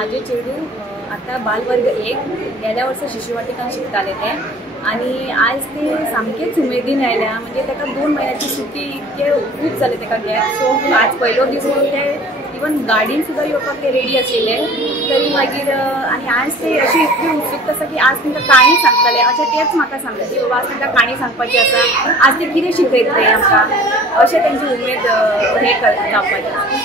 माझे चेडू आता बालवर्ग 1 गेल्या वर्षी शिशुवाटिकान शिकताले ते आणि आज ते सामकेच उमेदीन आयल्या म्हणजे ताका 2 महिन्याची सुटी इतके खूप जाले ताका गॅप. सो आज पयलो दीस म्हणून ते इवन गाडीन सुद्दां येवपाक ते रेडी आशिल्ले तरी मागीर आनी आज ते अशी इतली उत्सुकता आसा की आज तांकां काणी सांगतले अशें तेच म्हाका सांगता की बाबा आज तांकां काणी सांगपाची आसा, आज ते कितें शिकयतले आमकां अशें तेंची उमेद हे जावपाचें.